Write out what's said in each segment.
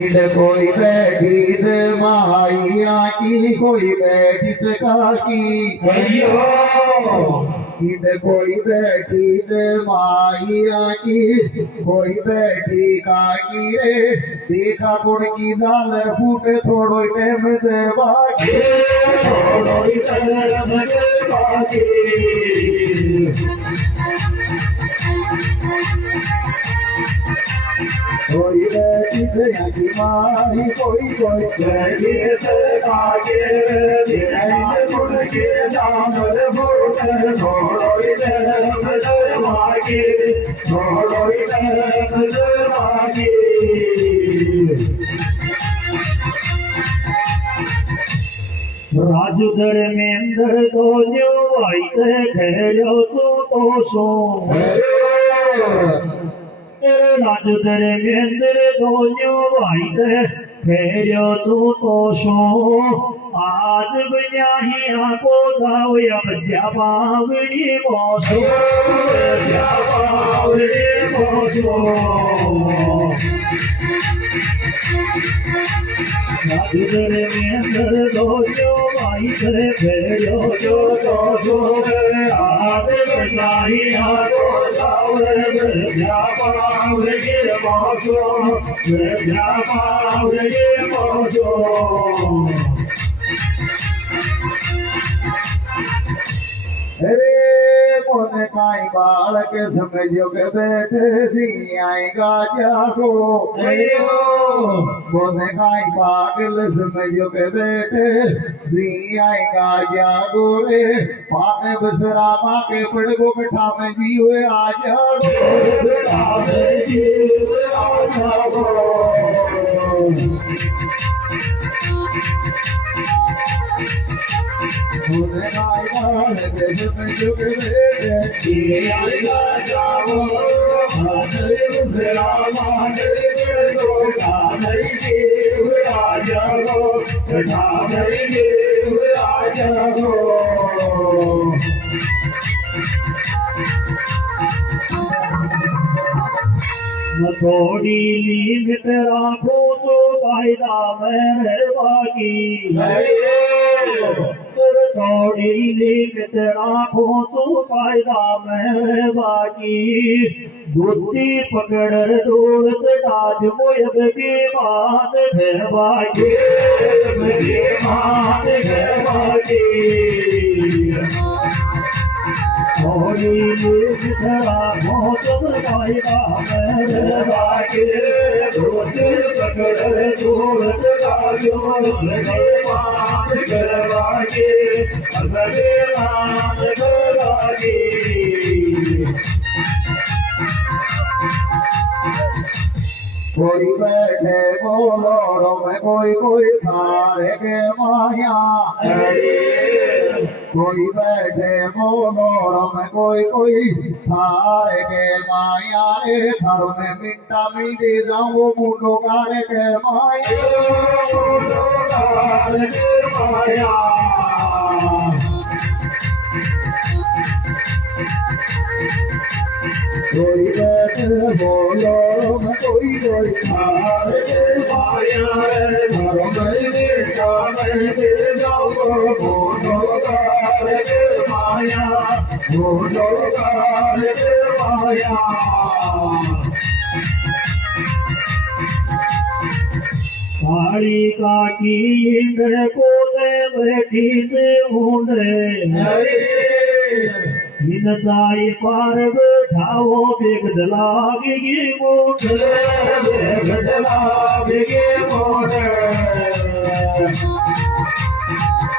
कोई बैठीस माइया की कोई बैठीस काकी कोई बैठीस माइया की कोई बैठी काकी रे देखा गुड़ की झालर फूटे थोड़ो टाइम से बाकी कोई बैठी से आकी माही कोई बैठी से काके गुड़ के झालर फूटे थोड़ो टाइम से बाकी राजू धर्मेंद्र तो जो ऐसे खेलो तो सो राजू धर्मेंद्र तो जो ऐसे खेलो तो सो आज बन्या ही आको दावया बद्या पावड़ी बोसो राजूधर में अंदर दो भाई करे भेजो जो तो सोवे आज बजाई आको दावरे बद्या पावड़ी बोसो अरे मोने काई बालक समझो के बैठे सी आएगा जागो मोने काई पागल समझो के बैठे सी आएगा जागो रे पाने बसरा माँ के पड़गो मिठा में जी हुए आ जागो मोने काई बालक समझो के बैठे सी आएगा जागो माने बसरा माँ के पड़गो आ जागो आ जागो थोड़ी लीमिट राखो तो फायदा मेहरबानी थोड़ी लीमिट राखो तो फायदा मेहरबानी बुद्धि पकड़ दूर से ताज मुयब की बात मेहरबानी थोड़ी लीमिट राखो तो फायदा मेहरबानी बुद्धि पकड़ दूर से ताज मुयब की बात मेहरबानी कोई बैठे बोलो में कोई थारे के माया कोई बैठे बोलो में कोई थारे के माया रे घर में मिट्टा भी दे जाऊं मुंडो कार के माया कोई बैठे बोलो में कोई थारे के माया रे घर में मिट्टा भी दे जाऊं मुंडो कार के माया काली काकी इंद्र को बैठी से ऊंडे इन चाय पार बैठाओ बेगद लागेगी मोट बेगद लागेगी मोट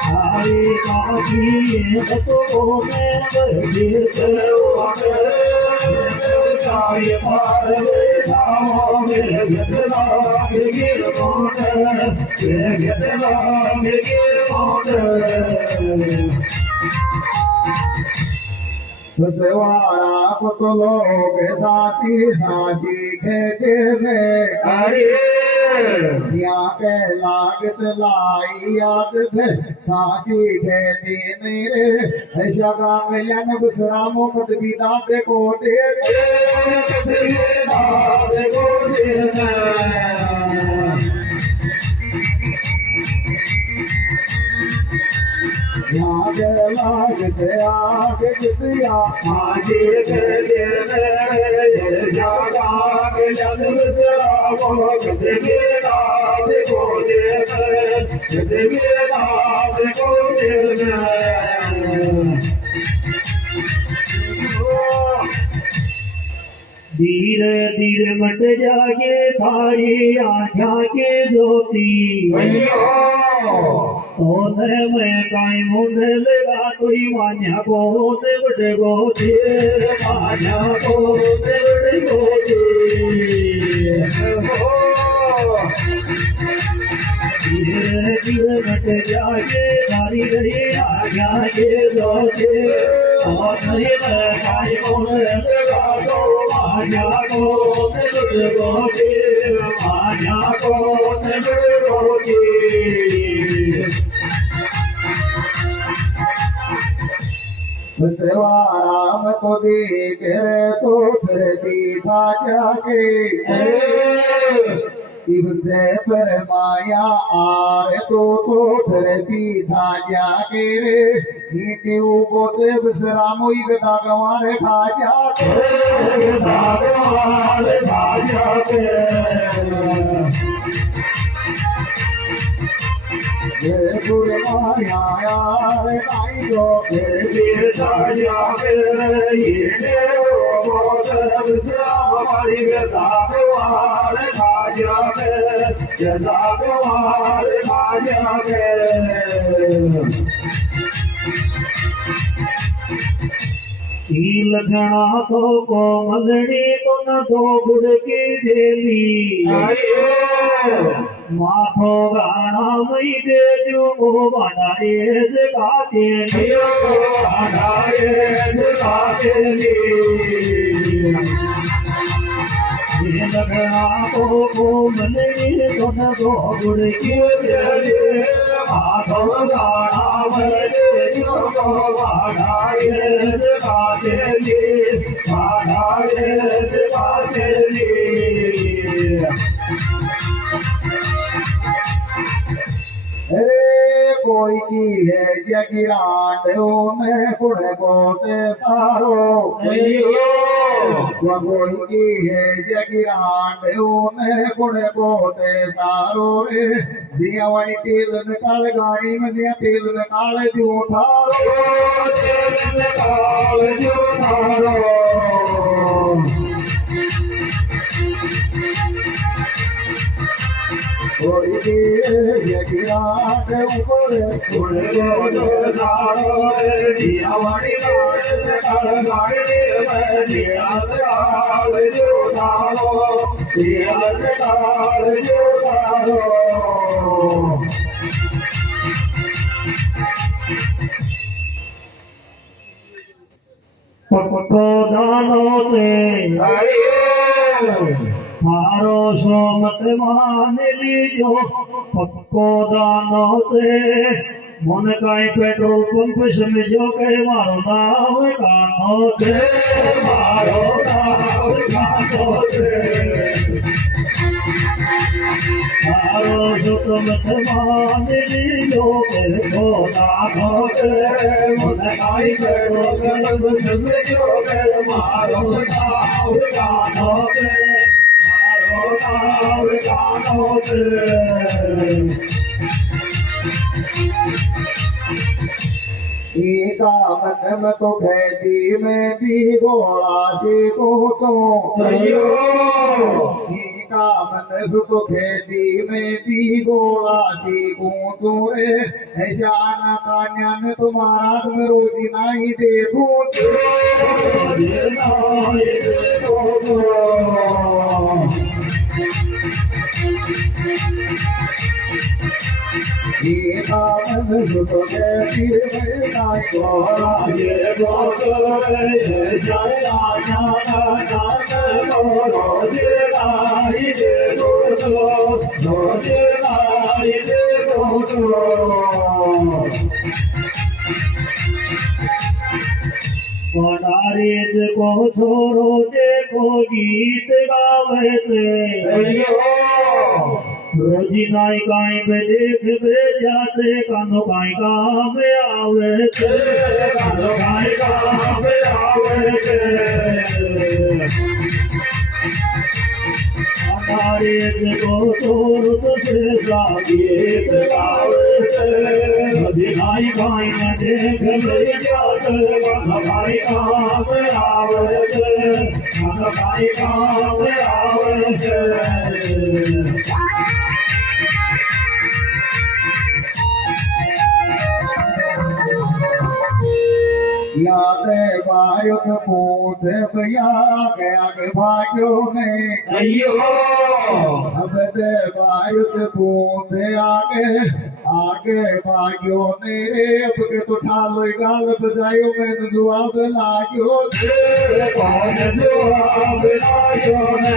काली काकी तो में बैठी से ऊंडे चाय पार बैठाओ बेगद लागेगी मोट बेगद लागेगी मोट सवारा पुतलो के सासी खेते में यहाँ के लागत लाई याद थे सासी खेते मेरे ऐसा काम मिलन गुसरा मुकद बिदा दे को दे आग लाग ते आग जितिया साजे के दे जागा के जन्म सरावो के राज को दे राज को धीरे धीरे मट जागे थारी आँखा के ज्योति तो मैं काई मुंडे लगा कोई मान्या को देवड़ गोती मान्या को देवड़ गोती धीरे धीरे मट जागे थारी रही आँखा के ज्योति तो मैं काई मुंडे लगा तो मान्या को देवड़ गोती मान्या को देवड़ गोती राम तो देख रे तो फिर पीछा जाके इबसे पर माया आर तो फिर पीछा जाके रे ईटी को से विश्राम हुई गदा गवार खा जाके भगवान भाजा के गुरु माया यार आई तो फिर जाया ये बहुत हमारी भगवान भाजा के भगवान भाजा के लगना तो कोमलनी तो न तो गुड़ की देली माथो गाना मई दे जो वो बनाए जगा दे लगना तो कोमलनी तो न तो गुड़ की देली माथो गाना मई दे जो वो बनाए जगा कोई की है जगिरांड में कुड़ बोते सारो कोई की है जगिरांड में कुड़ बोते सारो रे जियावणी तेल निकाल गाड़ी में दिया तेल निकाल जो थारो तेल निकाल जो थारो कोई जगिरांड ऊपर उड़े दो सारो जियावणी निकाल गाड़ी में दिया निकाल जो थारो दिया निकाल जो थारो पक्को दानों से मारो सो मत मान लीजो पक्को दानों से मन का पेट्रोल पंप समझो के मारो नाव कानों से मारो नाव कानों से मारो सो मत मान लीजो पक्को दानों से मन का पेट्रोल पंप समझो के मारो नाव कानों से एका मन में तो भैदी में भी गोला से कोसो एका मन सुतो खेती में भी गोला से कोसो ऐसा न कान्यान तुम्हारा तुम रोजी नहीं देखो एका मन सुतो खेती में नहीं गोला से पनारीत को छोरो देखो गीत गावे से रोजी नाई काई पे देख बे जाते कानो काई काम आवे थे कानो काई काम आवे थे हमारे को तोर से सागीत गावे थे रोजी नाई काई पे देख बे जाते कानो काई काम आवे थे कानो काई काम आवे थे याद वायुत पूछ भैया आग भाग्यो ने अयो अब दे वायुत पूछ आगे भाग्यो ने अब के तो ठालो गाल बजायो मैं जवाब लाग्यो कौन जवाब लायो ने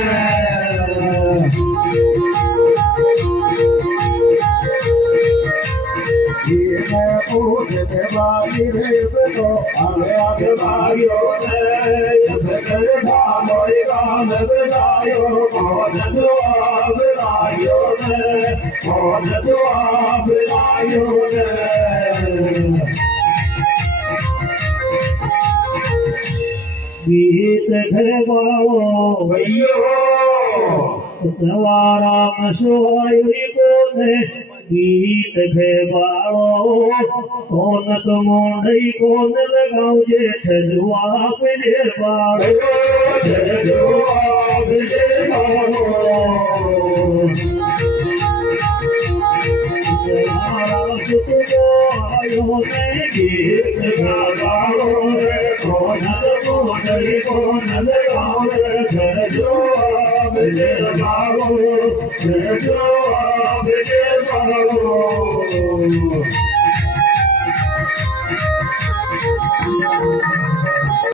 पूछ दे बाली रे तो आगे भाग्यो ने भालोई गान बजायो कौन जवाब लायो ने कौन जवाब लायो ने गीत घरवाओ भैयो सवारा मसवाई कोने गीत घरवाओ कौन तो मोंडई कौन लगाओ जे छजुआ पे बाड़ो छजुआ पे बाड़ो आयो ने गीत घरवाओ कौन तो मोंडई कौन लगाओ छजुआ पे बाड़ो छजुआ पे बाड़ो